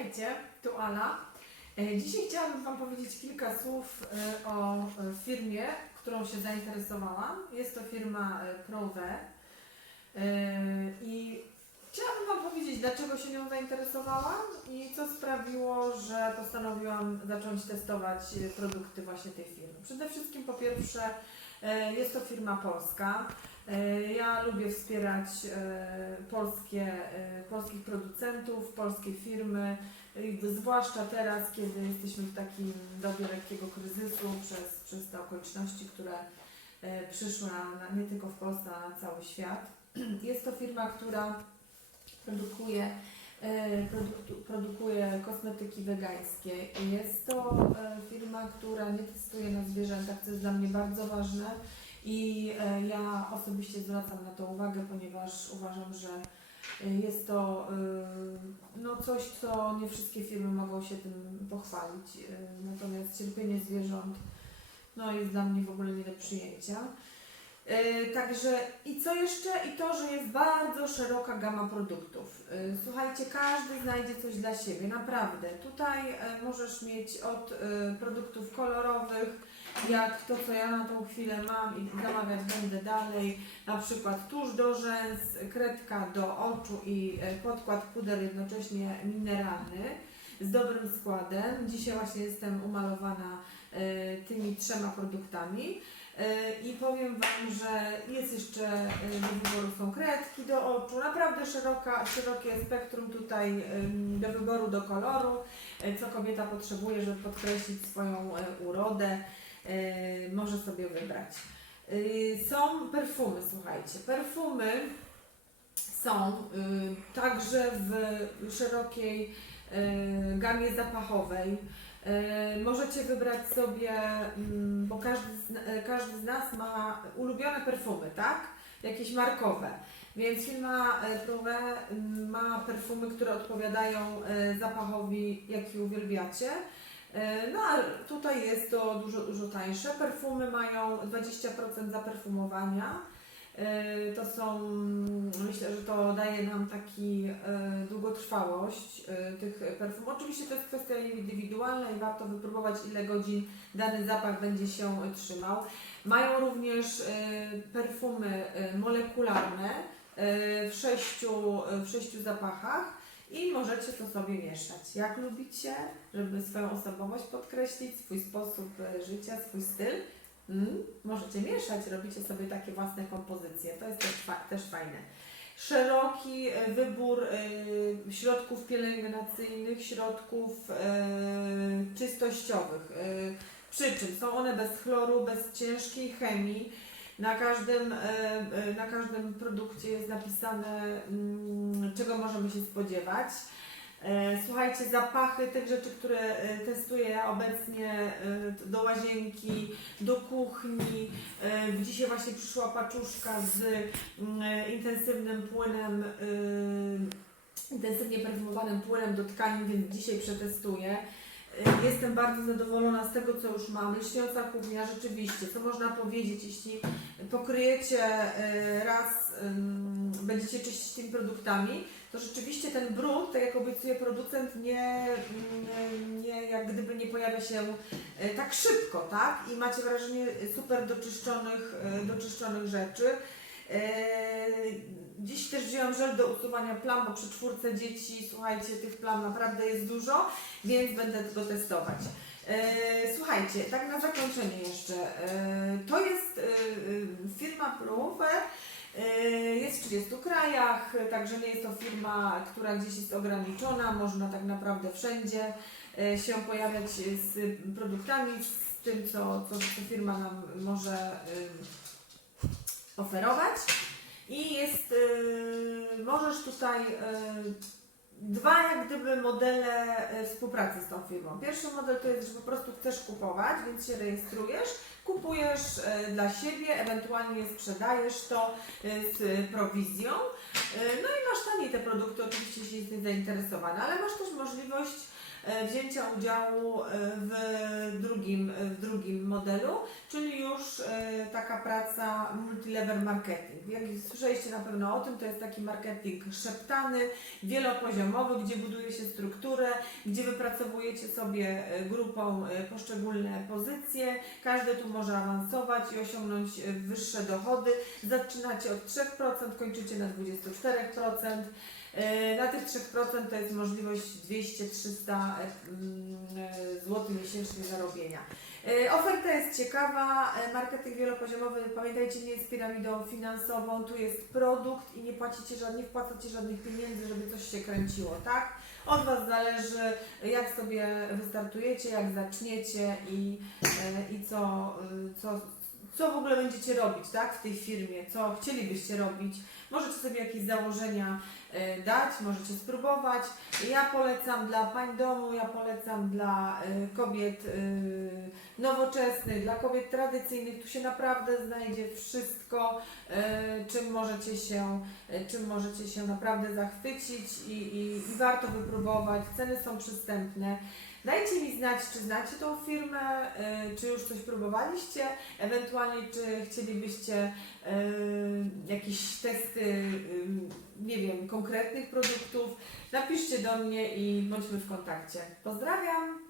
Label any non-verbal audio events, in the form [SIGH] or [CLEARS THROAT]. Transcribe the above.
Witajcie, tu Ala. E, Dzisiaj chciałabym Wam powiedzieć kilka słów e, o e, firmie, którą się zainteresowałam. Jest to firma Prove. E, I chciałabym Wam powiedzieć, dlaczego się nią zainteresowałam i co sprawiło, że postanowiłam zacząć testować produkty właśnie tej firmy. Przede wszystkim po pierwsze e, jest to firma polska. E, Ja lubię wspierać e, polskie, polskich producentów, polskie firmy, zwłaszcza teraz, kiedy jesteśmy w takim dobie lekkiego kryzysu przez, przez te okoliczności, które przyszły na, nie tylko w Polsce, ale na cały świat. [CLEARS THROAT] Jest to firma, która produkuje, e, produkuje kosmetyki wegańskie. Jest to e, firma, która nie testuje na zwierzętach, co jest dla mnie bardzo ważne. I e, ja osobiście zwracam na to uwagę, ponieważ uważam, że jest to no coś, co nie wszystkie firmy mogą się tym pochwalić. Natomiast cierpienie zwierząt no, jest dla mnie w ogóle nie do przyjęcia. E, Także i co jeszcze? I to, że jest bardzo szeroka gama produktów. E, Słuchajcie, każdy znajdzie coś dla siebie, naprawdę. Tutaj e, możesz mieć od produktów kolorowych, jak to, co ja na tą chwilę mam i zamawiać będę dalej, na przykład tusz do rzęs, kredka do oczu i podkład puder jednocześnie mineralny z dobrym składem. Dzisiaj właśnie jestem umalowana tymi trzema produktami. E, I powiem Wam, że jest jeszcze e, do wyboru są kredki do oczu, naprawdę szeroka, szerokie spektrum tutaj do wyboru, do koloru, e, co kobieta potrzebuje, żeby podkreślić swoją urodę, może sobie wybrać. Są perfumy, słuchajcie, perfumy są także w szerokiej gamie zapachowej. Y, Możecie wybrać sobie, mm, bo każdy z, y, każdy z nas ma ulubione perfumy, tak? Jakieś markowe. Więc firma Prove y, ma perfumy, które odpowiadają y, zapachowi, jaki uwielbiacie. No a tutaj jest to dużo, dużo tańsze. Perfumy mają 20% zaperfumowania. Y, To są, myślę, że to daje nam taki y, długotrwałość y, tych perfum. Oczywiście to jest kwestia indywidualna i warto wypróbować ile godzin dany zapach będzie się trzymał. Mają również perfumy molekularne w sześciu, w sześciu zapachach i możecie to sobie mieszać. Jak lubicie, żeby swoją osobowość podkreślić, swój sposób życia, swój styl. Mm, możecie mieszać, robicie sobie takie własne kompozycje. To jest też, też fajne. Szeroki e, wybór e, środków pielęgnacyjnych, środków e, czystościowych. E, przy czym są one bez chloru, bez ciężkiej chemii. Na każdym, e, na każdym produkcie jest napisane, mm, czego możemy się spodziewać. E, Słuchajcie, zapachy tych rzeczy, które e, testuję obecnie e, do łazienki, do kuchni. Dzisiaj właśnie przyszła paczuszka z mm, intensywnym płynem, intensywnie perfumowanym płynem do tkanin, więc dzisiaj przetestuję. Jestem bardzo zadowolona z tego, co już mam. Lśniąca kuchnia, rzeczywiście, co można powiedzieć, jeśli pokryjecie raz, będziecie czyścić tymi produktami, to rzeczywiście ten brud, tak jak obiecuje producent, nie, nie, jak gdyby nie pojawia się e, tak szybko, tak? I macie wrażenie super doczyszczonych, e, doczyszczonych rzeczy. E, Dziś też wzięłam żel do usuwania plam, bo przy czwórce dzieci, słuchajcie, tych plam naprawdę jest dużo, więc będę go testować. Słuchajcie, tak na zakończenie jeszcze. To jest firma Prove. E, Jest w 30 krajach, także nie jest to firma, która gdzieś jest ograniczona. Można tak naprawdę wszędzie e, się pojawiać z produktami, z tym, co, co, firma nam może oferować. I jest, e, możesz tutaj dwa jak gdyby modele e, współpracy z tą firmą. Pierwszy model to jest, że po prostu chcesz kupować, więc się rejestrujesz, kupujesz e, dla siebie, ewentualnie sprzedajesz to e, z prowizją. No i masz taniej te produkty, oczywiście jeśli jesteś zainteresowany, ale masz też możliwość wzięcia udziału e, w drugim, w drugim modelu, czyli już e, taka praca multilevel marketing. Jak słyszeliście na pewno o tym, to jest taki marketing szeptany, wielopoziomowy, gdzie buduje się strukturę, gdzie wypracowujecie sobie e, grupą e, poszczególne pozycje. Każdy tu może awansować i osiągnąć e, wyższe dochody. Zaczynacie od 3%, kończycie na 24%. E, Na tych 3% to jest możliwość 200-300 zł miesięcznie zarobienia. E, Oferta jest ciekawa, e, marketing wielopoziomowy, pamiętajcie, nie jest piramidą finansową, tu jest produkt i nie płacicie żadnych, wpłacacie żadnych pieniędzy, żeby coś się kręciło, tak? Od Was zależy, jak sobie wystartujecie, jak zaczniecie i, e, i co, co, co w ogóle będziecie robić, tak, w tej firmie, co chcielibyście robić. Możecie sobie jakieś założenia e, dać, możecie spróbować. Ja polecam dla pań domu, ja polecam dla e, kobiet e, nowoczesnych, dla kobiet tradycyjnych. Tu się naprawdę znajdzie wszystko, czym możecie się, czym możecie się naprawdę zachwycić i, i, i warto wypróbować. Ceny są przystępne. Dajcie mi znać, czy znacie tą firmę, e, czy już coś próbowaliście, ewentualnie czy chcielibyście e, jakieś testy, e, nie wiem, konkretnych produktów. Napiszcie do mnie i bądźmy w kontakcie. Pozdrawiam!